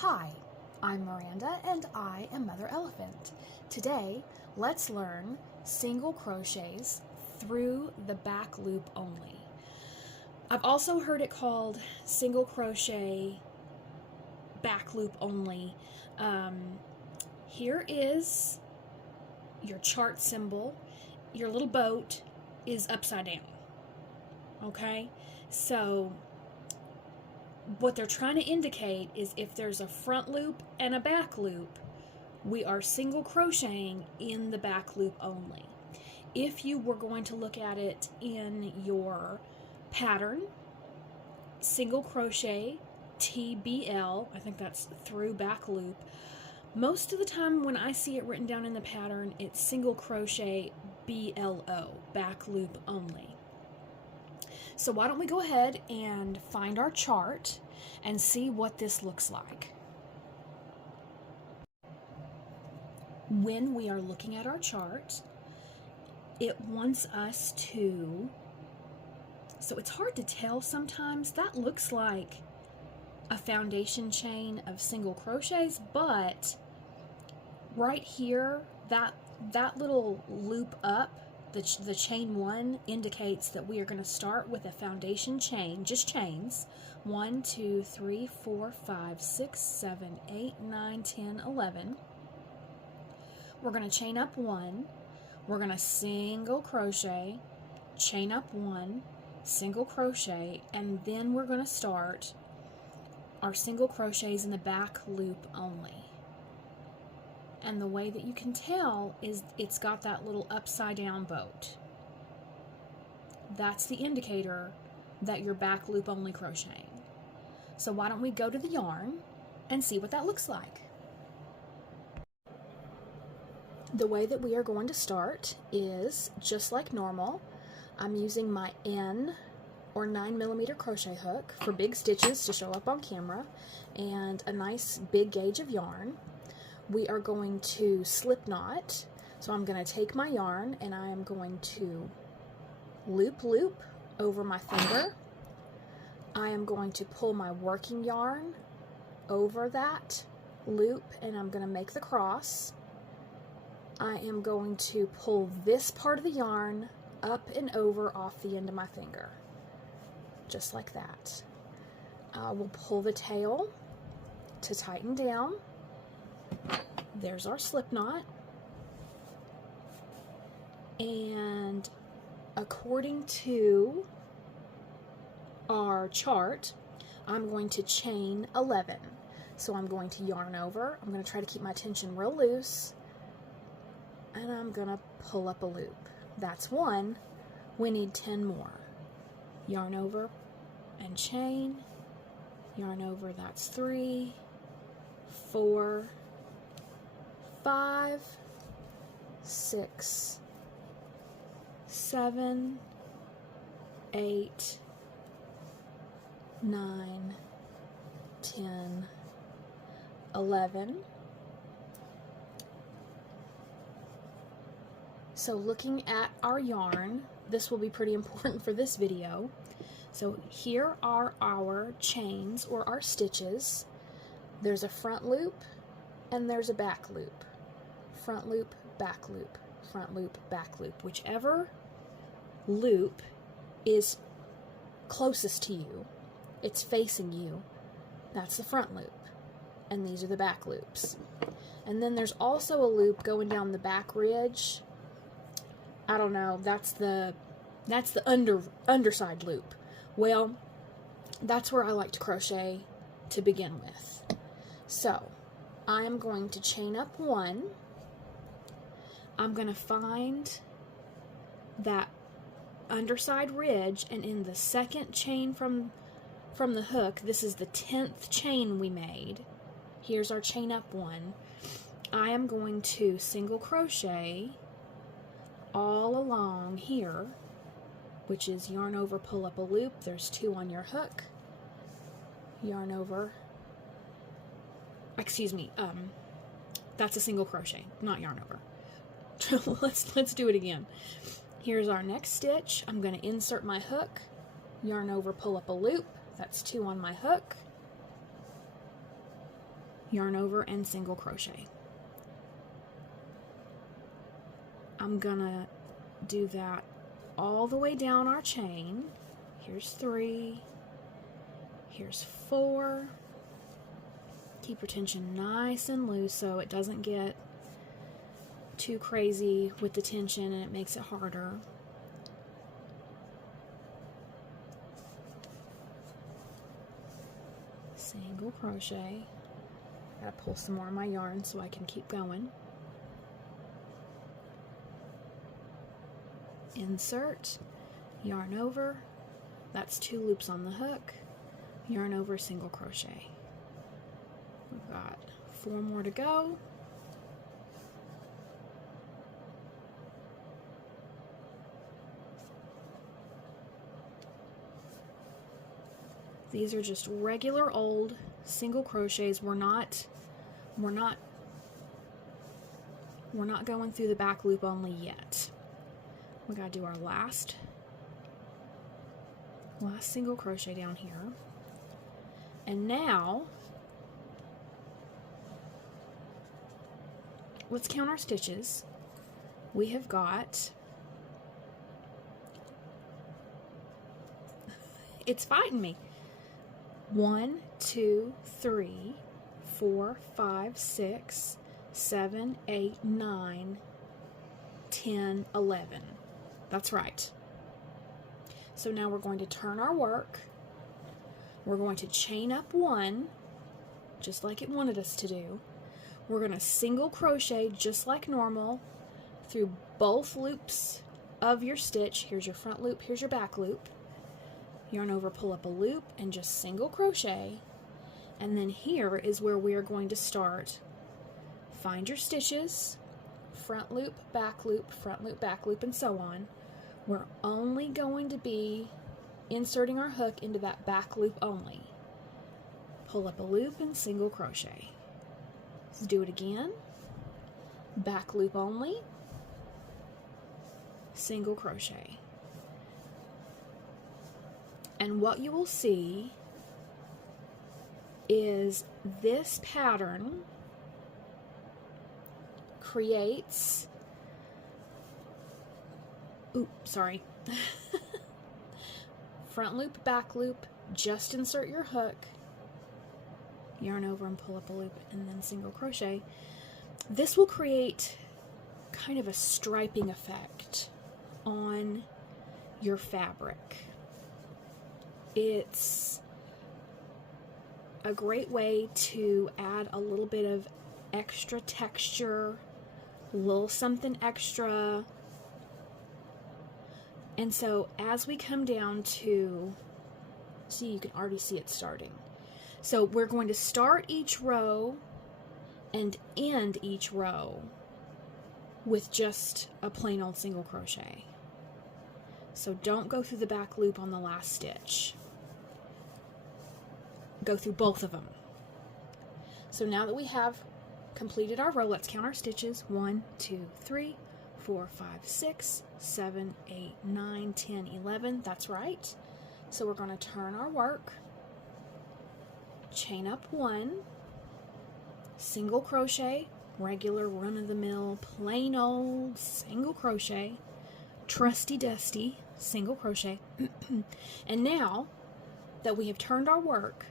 Hi, I'm Miranda and I am Mother Elephant. Today, let's learn single crochets through the back loop only. I've also heard it called single crochet back loop only. Here is your chart symbol. Your little boat is upside down. Okay, so what they're trying to indicate is if there's a front loop and a back loop, we are single crocheting in the back loop only. If you were going to look at it in your pattern, single crochet TBL, I think that's through back loop. Most of the time when I see it written down in the pattern, it's single crochet BLO, back loop only. So why don't we go ahead and find our chart and see what this looks like. When we are looking at our chart, it wants us to, so it's hard to tell sometimes, that looks like a foundation chain of single crochets, but right here, that little loop up, the chain one indicates that we are going to start with a foundation chain, just chains, 1, 2, 3, 4, 5, 6, 7, 8, 9, 10, 11. We're going to chain up 1, we're going to single crochet, chain up 1, single crochet, and then we're going to start our single crochets in the back loop only. And the way that you can tell is it's got that little upside down boat. That's the indicator that you're back loop only crocheting. So why don't we go to the yarn and see what that looks like. The way that we are going to start is just like normal. I'm using my N or 9mm crochet hook for big stitches to show up on camera and a nice big gauge of yarn. We are going to slip knot, so I'm going to take my yarn and I am going to loop over my finger. I am going to pull my working yarn over that loop and I'm going to make the cross. I am going to pull this part of the yarn up and over off the end of my finger, just like that. I will pull the tail to tighten down. There's our slip knot, and according to our chart, I'm going to chain 11. So I'm going to yarn over, I'm going to try to keep my tension real loose, and I'm going to pull up a loop. That's 1. We need 10 more. Yarn over and chain, yarn over, that's 3, 4, 5, 6, 7, 8, 9, 10, 11. So looking at our yarn, this will be pretty important for this video. So here are our chains or our stitches. There's a front loop and there's a back loop. Front loop, back loop, front loop, back loop. Whichever loop is closest to you, it's facing you, that's the front loop. And these are the back loops. And then there's also a loop going down the back ridge. I don't know, that's the underside loop. Well, that's where I like to crochet to begin with. So I am going to chain up 1. I'm going to find that underside ridge, and in the second chain from the hook, this is the 10th chain we made. Here's our chain up 1. I am going to single crochet all along here, which is yarn over, pull up a loop. There's 2 on your hook. Yarn over. Excuse me, that's a single crochet, not yarn over. Let's do it again. Here's our next stitch. I'm going to insert my hook, yarn over, pull up a loop. That's 2 on my hook. yarn over, and single crochet. I'm gonna do that all the way down our chain. Here's 3, here's 4. Keep your tension nice and loose so it doesn't get too crazy with the tension and it makes it harder. Single crochet. Gotta pull some more of my yarn so I can keep going. Insert, yarn over, that's 2 loops on the hook, yarn over, single crochet. We've got 4 more to go. These are just regular old single crochets. We're not going through the back loop only yet. We gotta do our last single crochet down here. And now let's count our stitches. We have got, it's fighting me, 1, 2, 3, 4, 5, 6, 7, 8, 9, 10, 11. That's right. So now we're going to turn our work. We're going to chain up 1, just like it wanted us to do. We're going to single crochet just like normal through both loops of your stitch. Here's your front loop, here's your back loop. Yarn over, pull up a loop, and just single crochet. And then here is where we are going to start. Find your stitches, front loop, back loop, front loop, back loop, and so on. We're only going to be inserting our hook into that back loop only. Pull up a loop and single crochet. Let's do it again. Back loop only, single crochet. And what you will see is this pattern creates, front loop, back loop, just insert your hook, yarn over and pull up a loop, and then single crochet. This will create kind of a striping effect on your fabric. It's a great way to add a little bit of extra texture, a little something extra. And so as we come down to, see, you can already see it starting. So we're going to start each row and end each row with just a plain old single crochet. So don't go through the back loop on the last stitch. Go through both of them. So now that we have completed our row, let's count our stitches. 1, 2, 3, 4, 5, 6, 7, 8, 9, 10, 11. That's right. So we're going to turn our work, chain up 1, single crochet, regular run-of-the-mill, plain old single crochet, trusty dusty single crochet. And now that we have turned our work,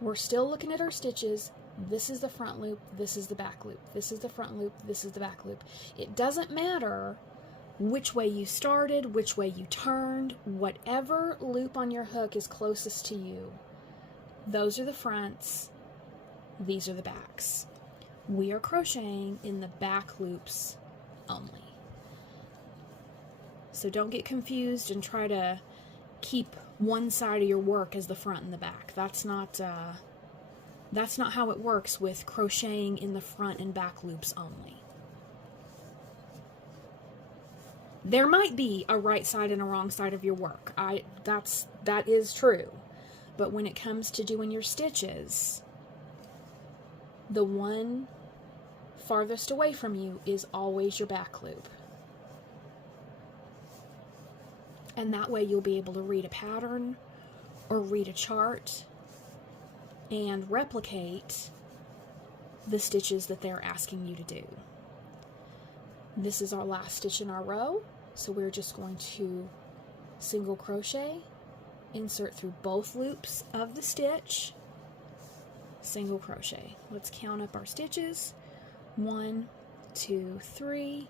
we're still looking at our stitches. This is the front loop, this is the back loop, this is the front loop, this is the back loop. It doesn't matter which way you started, which way you turned, whatever loop on your hook is closest to you. Those are the fronts, these are the backs. We are crocheting in the back loops only. So don't get confused and try to keep one side of your work as the front and the back. That's not how it works with crocheting in the front and back loops only. There might be a right side and a wrong side of your work. That is true. But when it comes to doing your stitches, the one farthest away from you is always your back loop. And that way you'll be able to read a pattern or read a chart and replicate the stitches that they're asking you to do. This is our last stitch in our row, so we're just going to single crochet, insert through both loops of the stitch, single crochet. Let's count up our stitches. 1, 2, 3,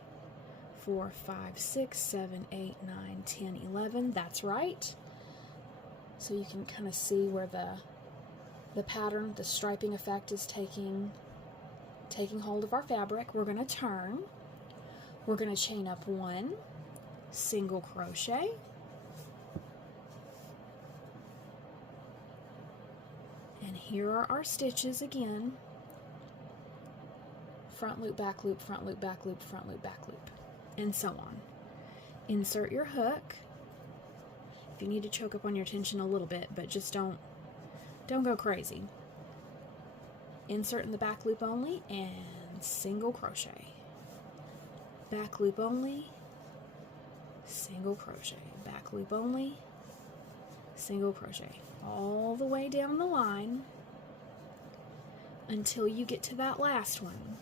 4, 5, 6, 7, 8, 9, 10, 11. That's right. So you can kind of see where the pattern, the striping effect is taking hold of our fabric. We're going to turn. We're going to chain up 1, single crochet, and here are our stitches again. Front loop, back loop, front loop, back loop, front loop, back loop, and so on. Insert your hook. If you need to choke up on your tension a little bit, but just don't go crazy. Insert in the back loop only and single crochet. Back loop only, single crochet. Back loop only, single crochet. All the way down the line until you get to that last one.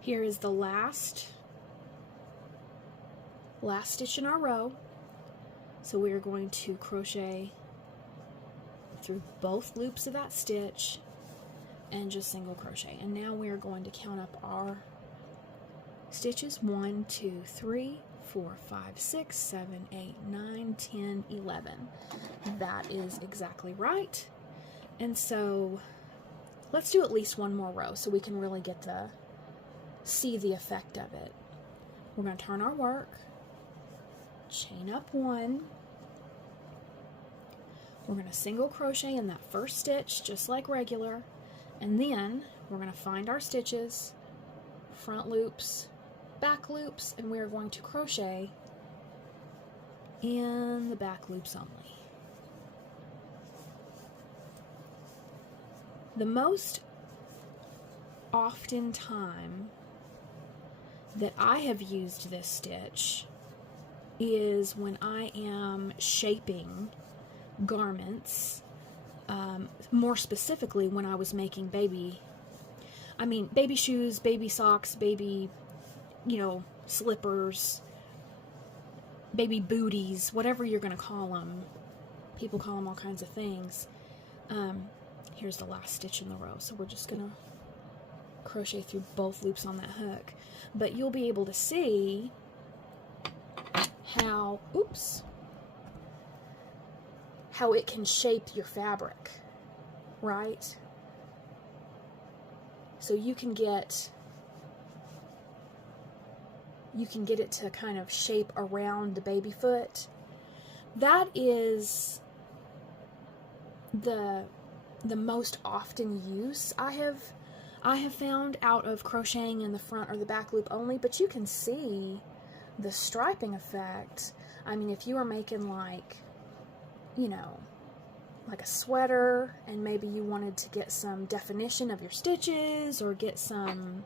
Here is the last stitch in our row. So we are going to crochet through both loops of that stitch and just single crochet. And now we are going to count up our stitches. 1, 2, 3, 4, 5, 6, 7, 8, 9, 10, 11. That is exactly right. And so let's do at least one more row so we can really get to see the effect of it. We're going to turn our work, chain up 1, we're going to single crochet in that first stitch just like regular, and then we're going to find our stitches, front loops, back loops, and we're going to crochet in the back loops only. The most often time that I have used this stitch is when I am shaping garments, more specifically when I was making baby shoes, baby socks, baby, slippers, baby booties, whatever you're going to call them. People call them all kinds of things. Here's the last stitch in the row, so we're just going to crochet through both loops on that hook. But you'll be able to see how it can shape your fabric, right? So you can get it to kind of shape around the baby foot. That is the most often use I have found out of crocheting in the front or the back loop only, but you can see the striping effect. I mean, if you are making like a sweater and maybe you wanted to get some definition of your stitches or get some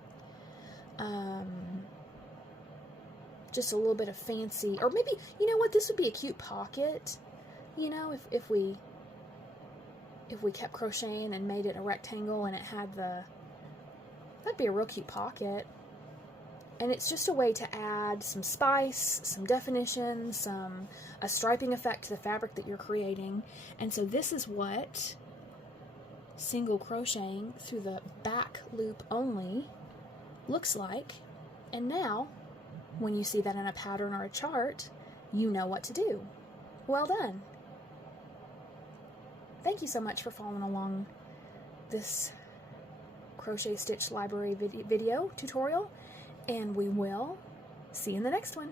just a little bit of fancy, or maybe, this would be a cute pocket, if we kept crocheting and made it a rectangle and it had that'd be a real cute pocket. And it's just a way to add some spice, some definition, a striping effect to the fabric that you're creating. And so this is what single crocheting through the back loop only looks like. And now, when you see that in a pattern or a chart, you know what to do. Well done. Thank you so much for following along this Crochet Stitch Library video tutorial, and we will see you in the next one.